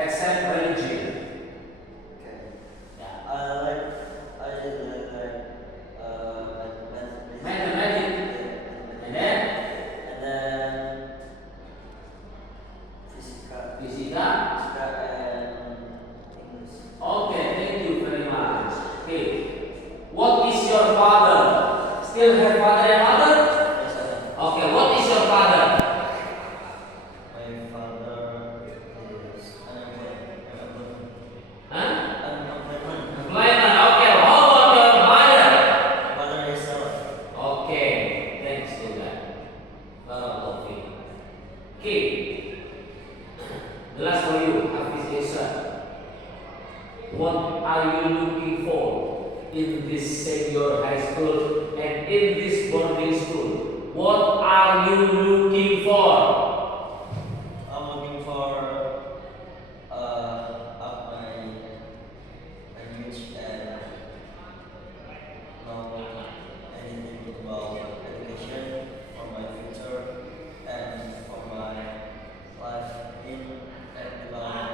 except religion? Okay. Yeah, I like Mathematics. And then and then physical fisika. and English. Okay, thank you very much. Okay. What is your father? Still have father and mother? Yes, I am. Okay, what is your father? My father is unemployment. Huh? Unemployment. Employment. Okay, how about your mother? Mother is Okay, thanks to that. Okay. Okay. The last for you, Hafiz Ihsan. What are you looking for in this senior high school and in this boarding school? What are you looking for? I'm looking for up my language and know anything about education for my future and for my life in and beyond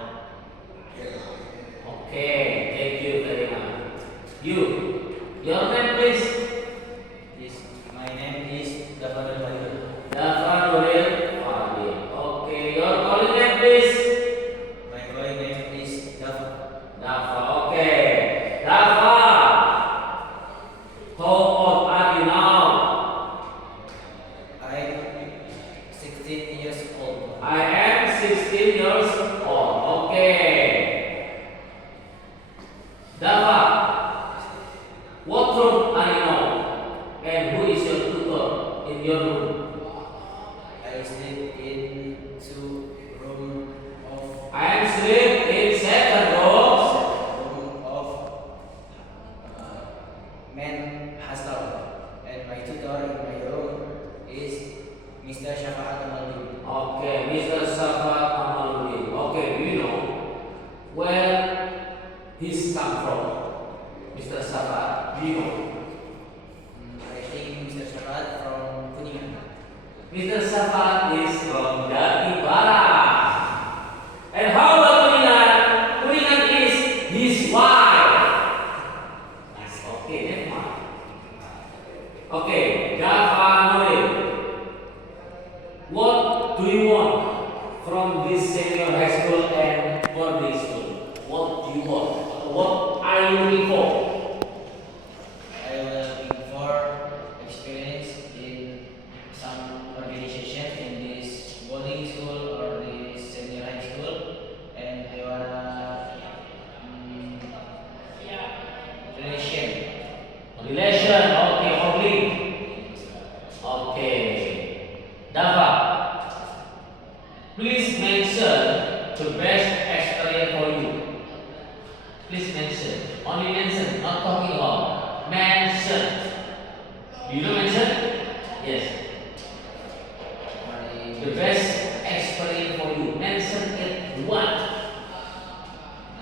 here. Okay, thank you very much. You, your name please. Yes, my name is Davan Fadil. Dafanuril Fadil. Okay, your calling name please. My calling name is Davan. Dafa. Okay, Dafa. How old are you now? I'm 16 years old. I am 16 years old. Okay. Dafa, what room are you now? And who is your tutor in your room? I sleep in 2 room of I am sleep in second room. men hostel, and my tutor in my room is Mr. Shafaat Amaldi. Okay, Mr. Safat Amaluddin. Okay, do you know where he's come from? Mr. Safat, do you know? I think Mr. Shafaat from Kuningan. Mr. Safat is from Jati Barat. And how about Kuningan? Kuningan is his wife. That's okay, never mind. Okay, Java Nuril. What do you want from this senior high school and boarding school? What do you want? What are you looking for? I am looking for experience in some organization in this boarding school or this senior high school, and I wanna relation. Relation, okay, hobby. Okay. Dava, please mention the best experience for you. Please mention. Only mention, not talking about. Mention. Do you know mention? Yes. The best experience for you. Mention it what?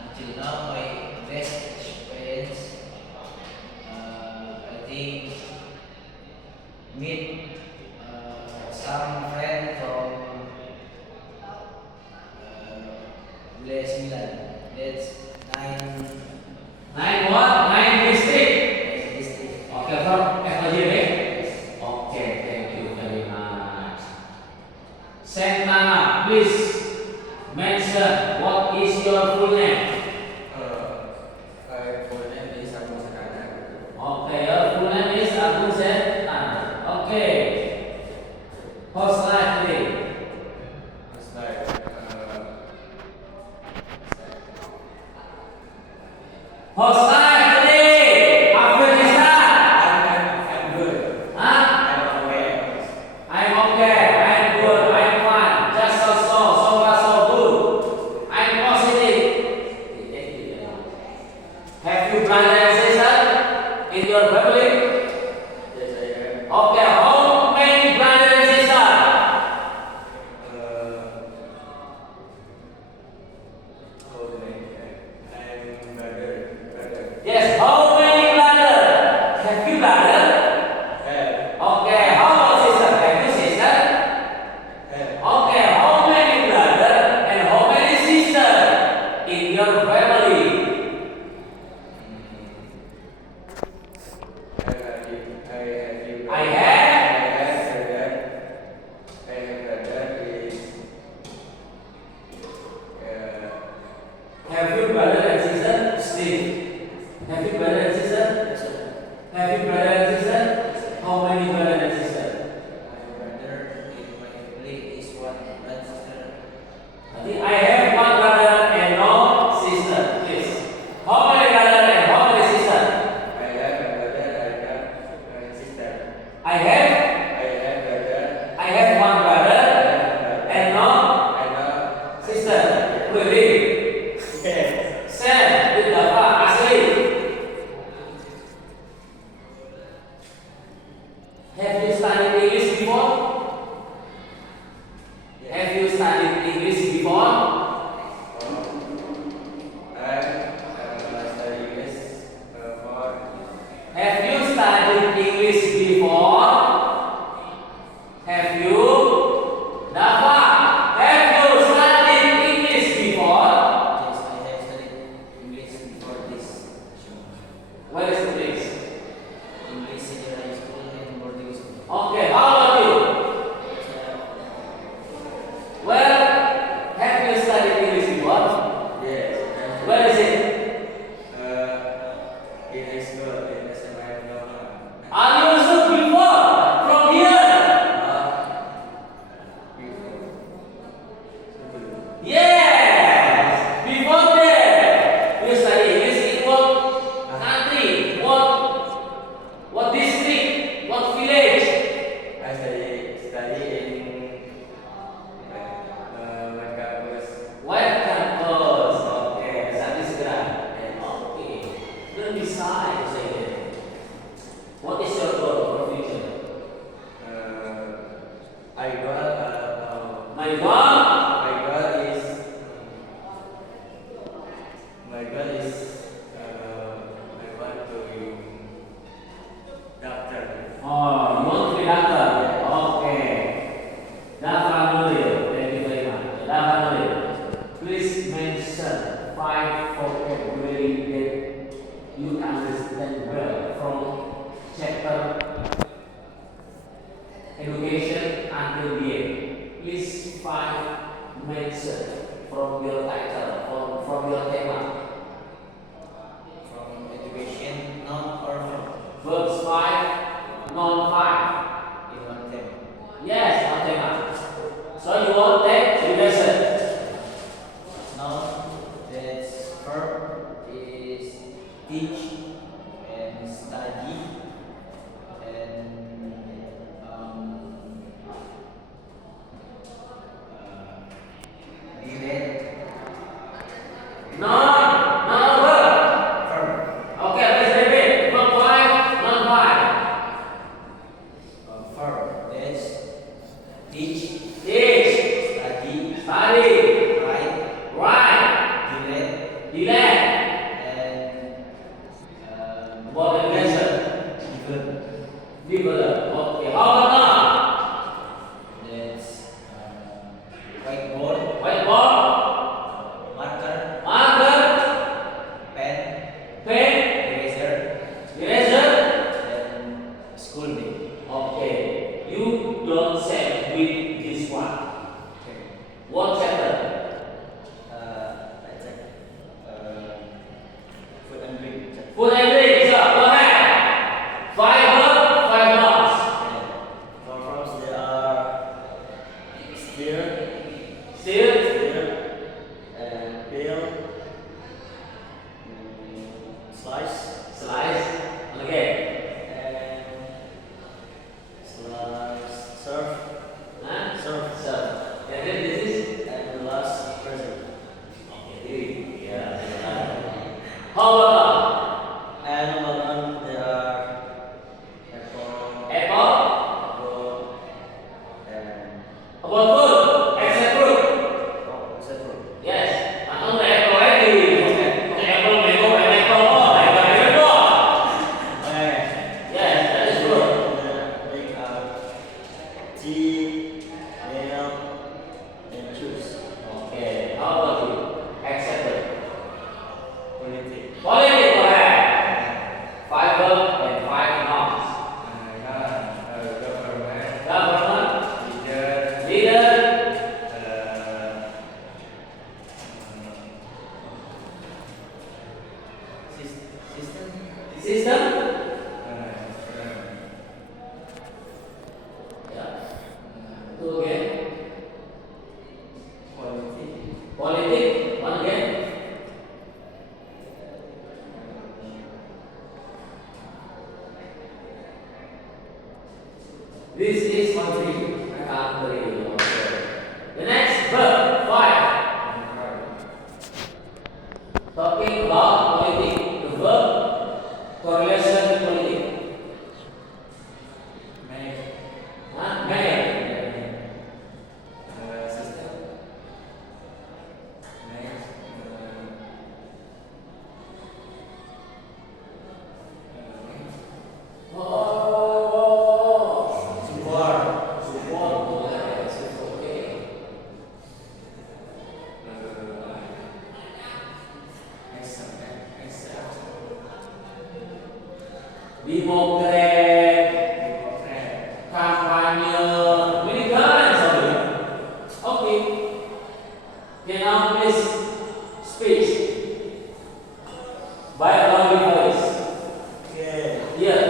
Until now, my best experience, I think, meet some friend from Wilayah 9. That's 9 Nine what? Nine district. district. Okay, from FJB. Okay, thank you very much. Sentana, please mention what is your full name. Full name is Agung Sekana. Okay, your full name is Agung Sentana. Okay. Host live today. It's like Host live today. Afghanistan. I'm good. Huh? I'm okay. I'm okay. I'm good. I'm fine. Just so far so good. I'm positive. Have you brother and sister in your family? Yes, I am. Okay, how many brother and sister? How many? I'm brother. Have you brother and sister? Yes, sir. Have you brother and sister? How many brother and sister? My brother in my family is one sister. I have one brother and no sister. Please. How many brother and how many sister? I have a brother, I have a sister. I have I have brother, I have one brother and no I know. sister. Really? Yes. Sam, with Dava, asli. Have you studied English before? Have you studied English before? I study English for Have you studied English before? Have you? Dava, have you studied English before? Yes, I have studied English before this. Where is the place? English senior high school and boarding school. Okay, how about you? Well, have you studied English before? yes. Where is it? English school in SMA Nova. Are you also before? From here? Yes! Before that, you study English in what country? What district? What village? I study in my campus. White campus. Okay, Sati Segera. Okay. Don't be shy to say that. What is your goal for future? I got My goal? my goal is I want to be doctor. Oh, you want to be doctor? Okay. Dava Nuril, thank you very much. Dava Nuril, please mention 5 vocabulary that you understand well from chapter education until the end. Please 5 mention from your title, from your tema. From education, non or from Verbs 5, non 5. in one term. Yes, non tema. So you want that relation. Now, that's verb is teach and study and direct Non verb. verb. Okay, let's repeat. Verb 5, non 5. Verb that's teach, Teach, study, study, write, write, direct, delete. and What relation? given. Develop. Okay, how about now? That's whiteboard, Whiteboard, marker, marker, System. Ya. Itu again. Politik. One again. This is one three. I can't believe it. Okay. The next verb five. Talking about politics. The verb correlation with politics. Huh? Mayor. Oh, support boleh. Oke. Demokrat, kampanye, militan saudara. Okay. Okay, now please speech by a loud voice. Yeah.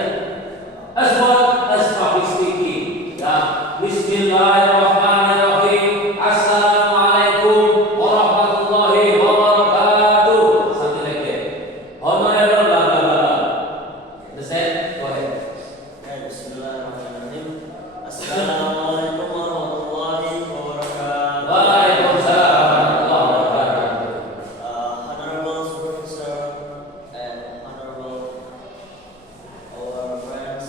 As well as public speaking. Ya. Bismillahirrahmanirrahim. Assalamualaikum warahmatullahi wabarakatuh. Something like that. Honorable blah blah blah blah. Understand? Go ahead. Bismillahirrahmanirrahim. Assalamualaikum warahmatullahi wabarakatuh. Waalaikumsalam warahmatullahi wabarakatuh. Honorable Professor and honorable our friends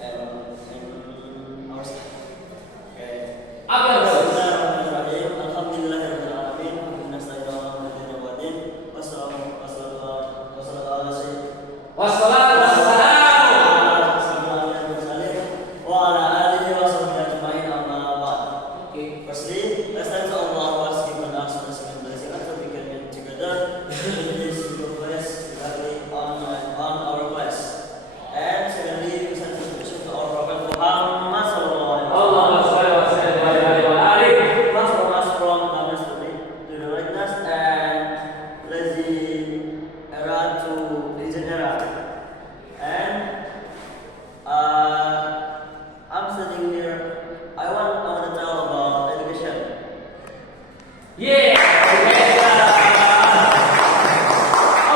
and our staff. Okay. Apa yang bagus? Bismillahirrahmanirrahim. Alhamdulillahirabbil alamin. Nasta'inu wa nastaghfiruh wa nastaghfiruh. Wassalatu wassalamu. Okay. Firstly, let's thank Allah who has given us this blessing until we can get together in this single place, exactly on our class. And secondly, we send salutations to our Prophet Muhammad sallallahu alaihi wasallam. Allahumma shalli wa sallim wa barik. Transform us from darkness to the brightness and lazy era to digital era. And I'm sitting here. I want to tell about education. Yeah.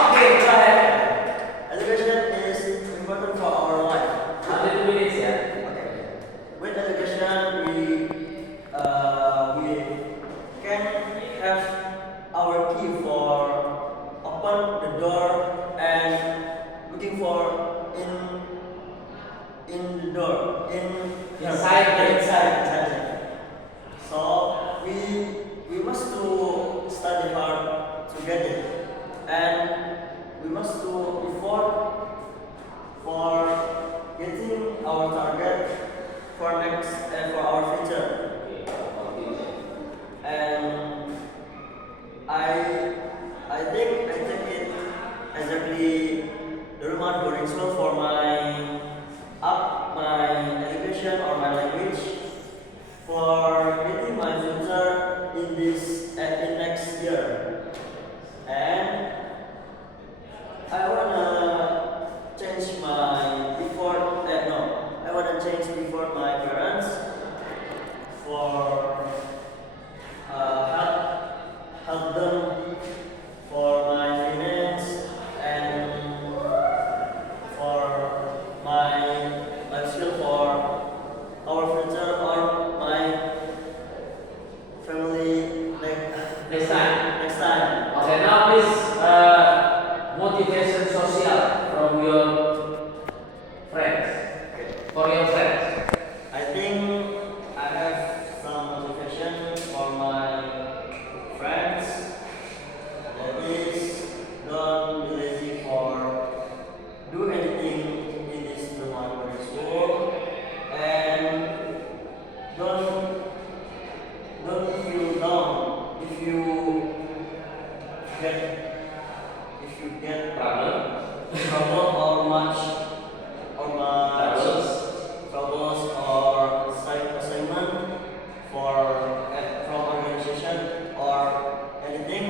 Okay, go ahead. Education is important for our life. 1 minutes ya. With education, we can have our key for open the door and looking for in the door inside. So we must to study hard to get it, and we must to effort for getting our target for next and for our future. And I think I take it exactly the Rumah boarding school for my education or my language for getting my future in next year. And I wanna change my I wanna change before my parents for help them for my finance and for my skill for our future or my family Next time. next time. Okay, now please motivation social from your friends. For your friends. I think I have some motivation for my friends. That is, don't be lazy for do anything in this Rumah school, and don't feel down if you get Problem. trouble or much Troubles. troubles or assignment from organization or anything.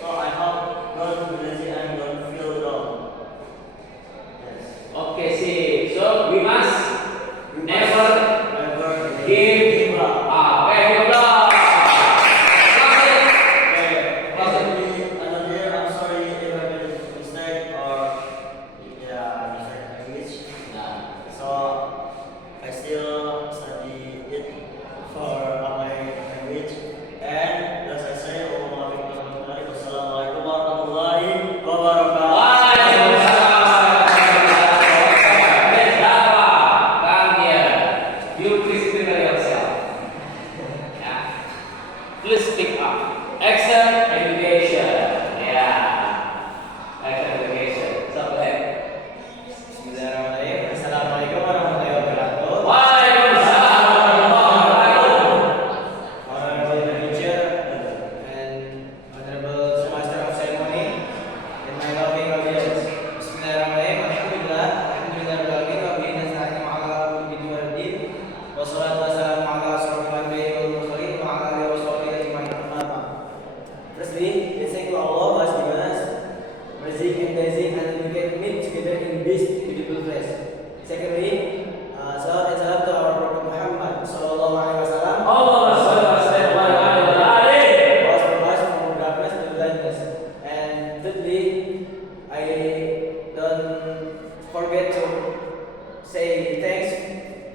So I hope don't be lazy and don't feel Please speak up. Action education. Yeah. Action education. So go ahead. Bismillahirrahmanirrahim. Assalamualaikum warahmatullahi wabarakatuh. Waalaikumsalam warahmatullahi wabarakatuh. Honorable teacher and honorable master of ceremony and my loving audience. Bismillahirrahmanirrahim. Alhamdulillah. Alhamdulillahirabbil alamin wa bihi nasta'inu ala umuri waddin. Wassalatu wassalamu ala asyrofil anbiya'i wal mursalin wa ala alihi wa sahbihi ajma'in. Amma ba'd. Firstly, we thank to Allah who has given us mercy and blessing and we can meet together in this beautiful place. Secondly, salam and salam to our Prophet Muhammad sallallahu alaihi wasallam. Allahumma shalli wa sallim wa barik. Was provided from darkness to lightness. And thirdly, I don't forget to say thanks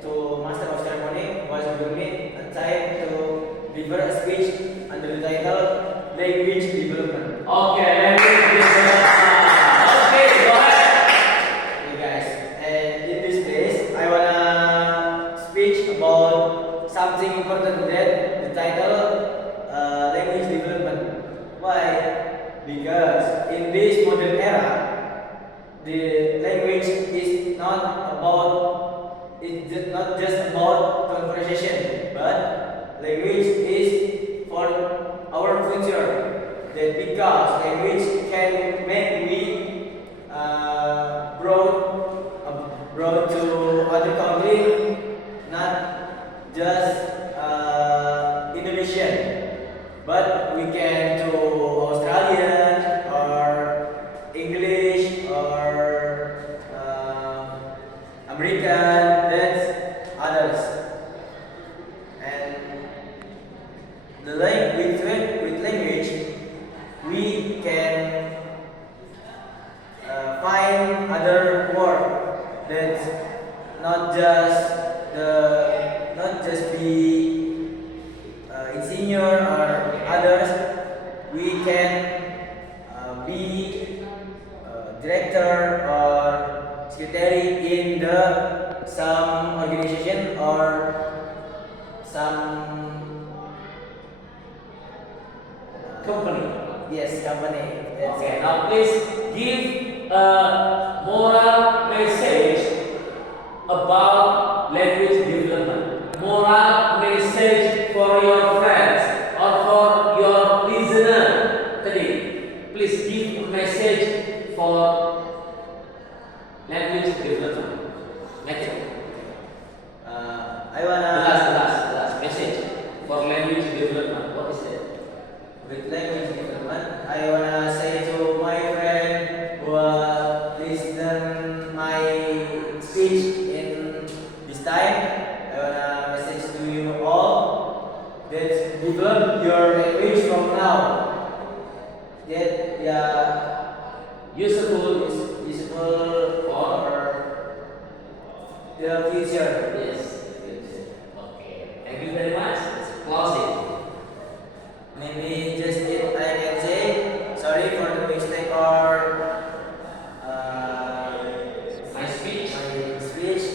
to Master of Ceremony who has given me a time to deliver a speech under the title Language Development. Okay, language development. Okay, go ahead. Hey guys, and in this place, I wanna speak about something important that the title language development. Why? Because in this modern era, the language is not just about conversation, but language is for our future. That because language can make we brought to other country, not just Indonesian, but we can to Australia or English or American, that's others. And the with language, we can find other word that's not just be engineer or others. We can be director or secretary in some organization or some Company. yes company. That's Okay, now please give a moral message about language development. Moral message for your friends or for your listener. Tadi, please give a message for language development. Next, I wanna last message for language development. What is that? with language development. I wanna say to my friend who listen my speech in this time. I wanna message to you all that develop your language from now. That useful for the future. Yes. Okay. Thank you very much. Closing. Maybe just it I can say sorry for the mistake or My speech. my speech.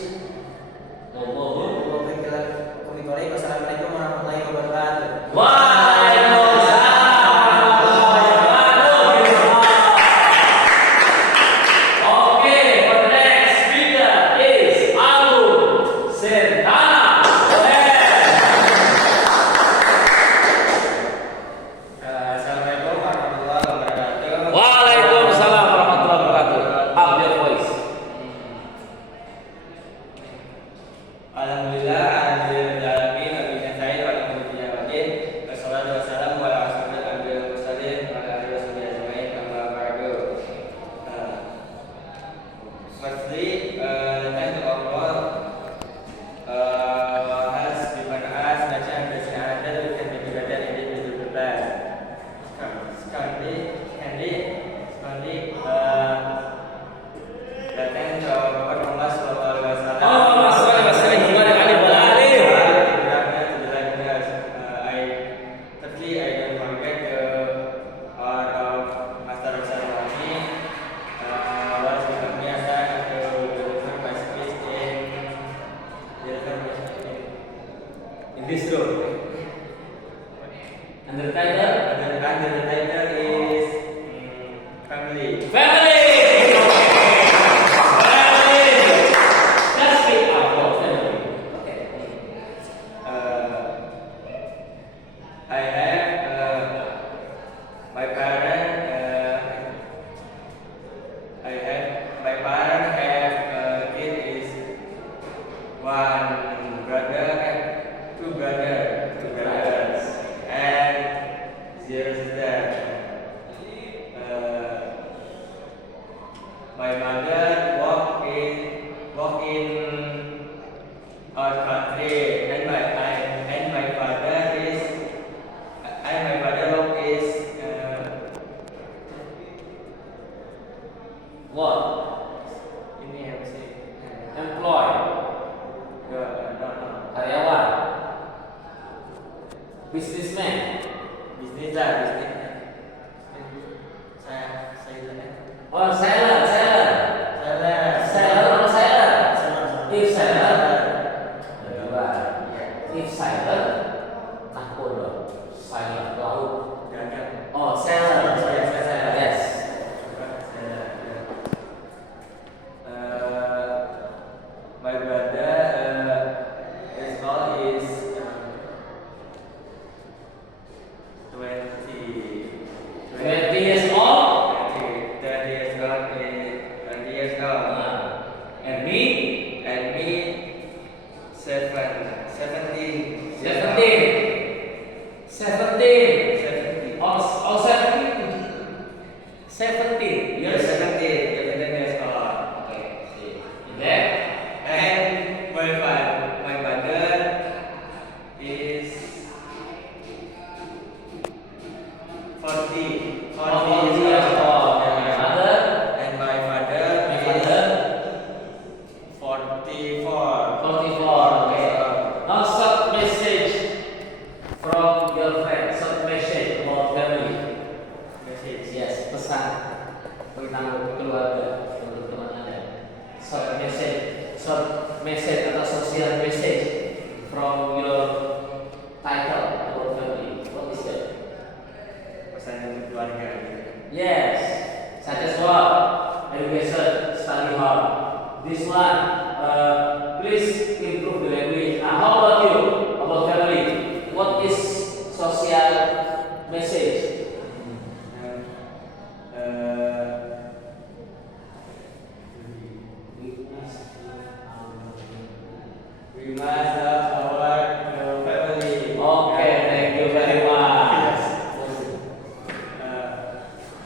Wassalamualaikum warahmatullahi wabarakatuh. Okay, for the next speaker is Alun Sentana. Go ahead. Under the title? Under the title is family. Family! Family! Let's speak about family. Okay. I have my parent. My parent have kid is one brother and two brothers and zero sister. My mother work in our country, and my father work is What? ini apa sih? Employ. No. Karyawan. Businessman. Bisnis lah, bisnis. Saya Oh, seller. Seller atau seller? If seller, dua. If seller, campur dong. Seller laut. dagang. Oh, seller. Yes. My brother his call is 20 20 years old. 30 years old is 20 years old. And me, And me 17 17. 17. 17 Oh, 17. 17 Yes, years. 17 years old. Okay. See. And then, And my mother is 40 40 years old. And my mother, and my father my is father, 44. 44. Okay. Now, short message from your friend. Short message about family. Message. Yes, pesan tentang keluarga untuk teman Anda. Short message atau social message from your title about family. What is that? Pesan untuk keluarga. Yes, such as what? Education, study hard. This one, please improve the language. How about you? About family? What is social message? We must love our family. Okay, thank you very much.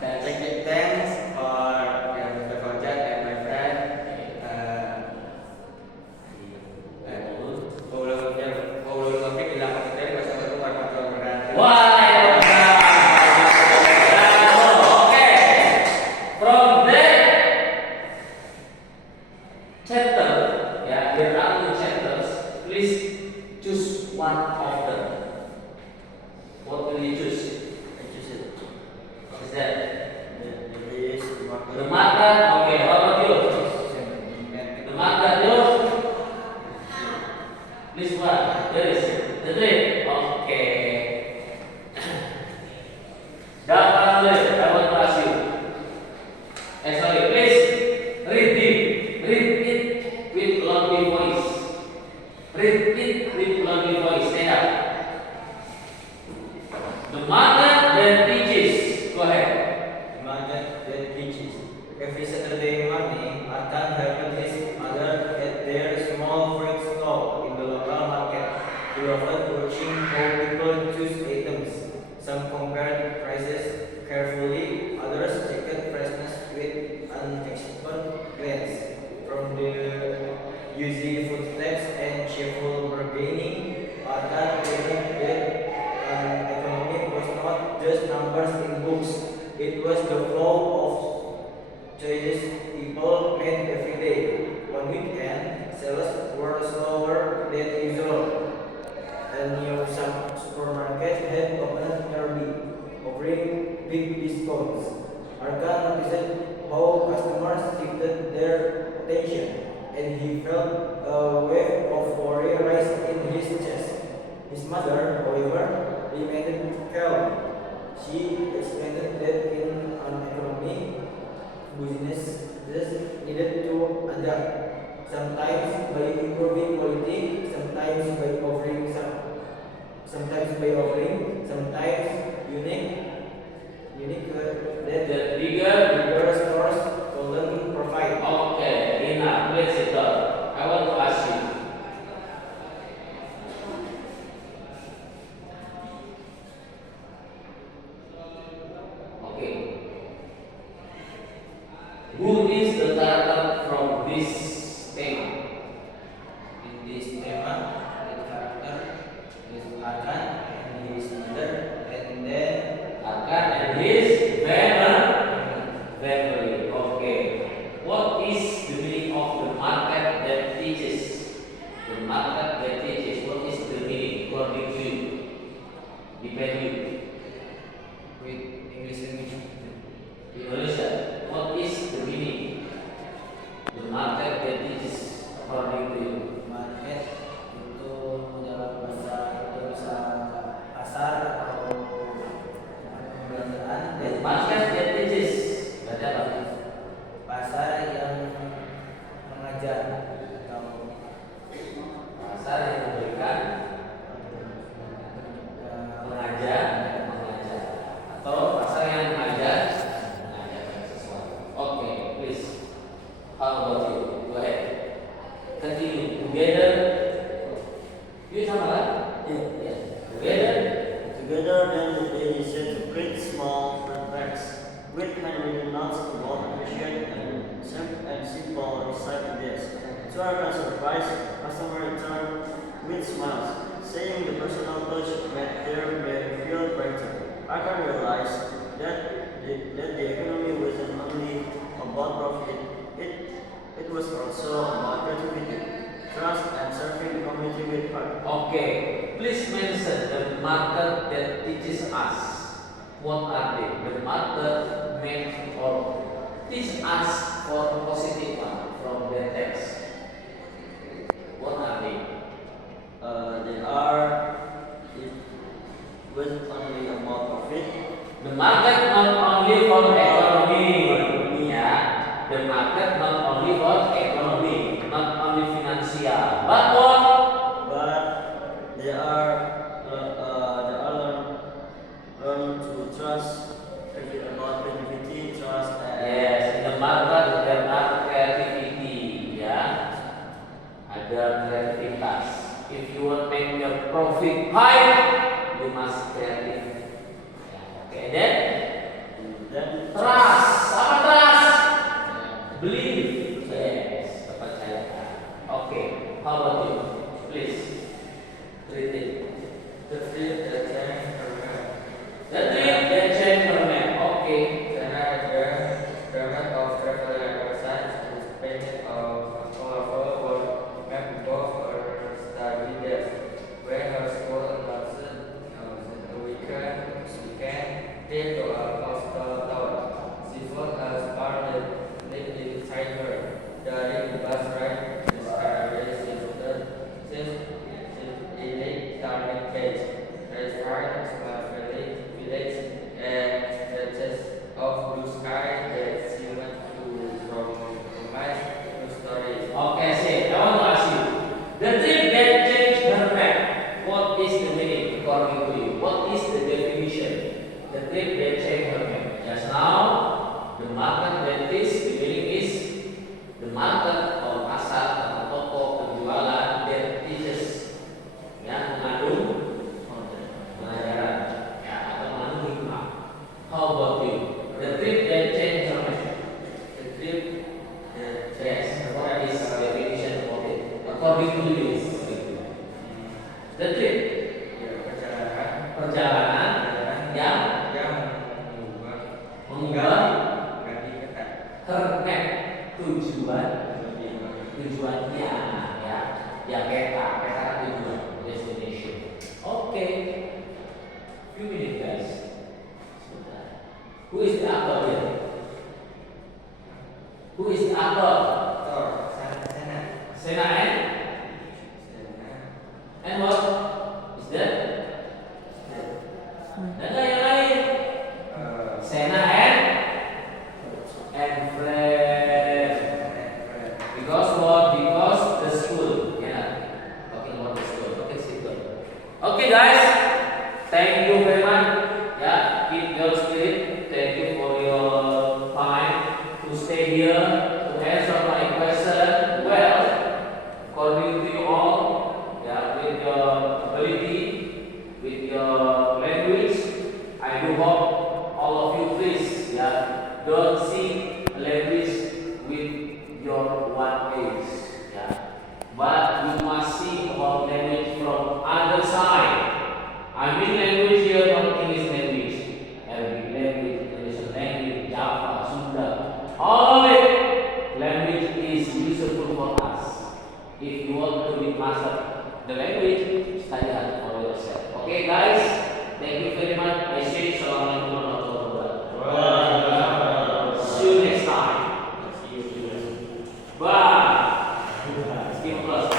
Thanks for the project and my friend. Boleh topik dilakukan dari bahasa baru warga berat. Waalaikumsalam. Okay. From that chapter, yeah, there are two chapters. Please choose one of them. What will you choose? What is that? The makan. Okay. How about you? The makan, you? Please one. There is the three. Okay. Dapat I want to ask you. Sorry, please read it. Read it with loudly voice. Read it with loudly voice. Stand up. The mother that teaches. Go ahead. Every Saturday morning, Arkan helped his mother at their small fruit stall in the local market. He often watching how people choose items. Some compared prices carefully, others checked freshness with an expert glance. From the usual footsteps and cheerful bargaining, Arkan learned that economic was not just numbers in books. It was the flow of choices people made every day. One weekend, sales were slower than usual. A new supermarket had opened nearby, offering big discounts. Arkan noticed how customers shifted their attention, and he felt a wave of worry rise in his chest. His mother, however, we met Carol. She explained that in an economy, businesses needed to adapt, sometimes by improving quality, sometimes unique that The bigger. bigger stores couldn't provide. Okay, enough. Let's sit down. I want to ask you. Okay. Who is the character from this tema? In this tema, the character is Arkan and his mother, and then Akan and his family. Okay. What is the meaning of the market that teaches? The market that teaches. What is the meaning according to you? Depend you. with English language. Indonesia. What is the meaning? The market that teaches according to you. Market itu dalam bahasa pasar atau perbelanjaan. The market that teaches. Berarti apa? Pasar yang mengajar atau Pasar yang memberikan mengajar atau pasar yang mengajarkan sesuatu. Okay, please. How about you? Go ahead. Continue. Together. You sama kan? Yeah. Together. Together, then they set to create small products with handwritten notes about appreciate and simple recite ideas. To our surprise, customer returned with smiles, saying the personal touch made their day feel brighter. I can realize that the economy wasn't only about profit, it was also about creativity, trust, and serving the community with heart. Okay. Please mention the market that teaches us. What are they? The market make or teach us for a positive one from the text. What are they? They are, it wasn't only about profit. The market not only for economy, yeah. The market not only for economy, not only financial, but what? But they are learn to trust about creativity, trust, and Yes, in the market there are creativity, yeah. Ada kreativitas. If you want make your profit high, you must creative. Yeah. Okay, then trust. Apa trust? Believe. Yes, kepercayaan. Okay, how about you? Please, read it. The trip that changed her life. The trip that changed her life. Okay. Then I dreamt of traveling overseas to painted of colorful world map both her study days. When her school announced the weekend, they to a coastal town. She felt as part that lived inside her. During the bus ride, the sky shifted since a late turning page. There is part of my village and stretches of blue sky that seemed to promise new stories. Okay, see, I want to ask you. The trip that changed her life. What is the meaning according to you? What is the definition? The trip that changed her life. Just now, the market that is, the meaning is the market or pasar atau toko penjualan that teaches, yang mengandung pengajaran, ya, atau mengandung hikmah. How about you? The trip that changed her life. The trip Yes, what is the definition of it? According to you. The trip, perjalanan yang mengubah her map, tujuannya, ya peta tujuan, destination. Okay, few minutes guys. Who is the actor here? Who is the actor? Sena and what is that? hope all of you please, yeah, don't see language with your one age, yeah, but you must see about language from other side. I mean language here, not English language, Arabic language, Indonesian language, Java, Sunda, all of it. Language is useful for us. If you want to be master the language, study hard for yourself. Okay, guys. Thank you very much. I say Assalamualaikum warahmatullahi wabarakatuh. See you next time. Bye. Give applause.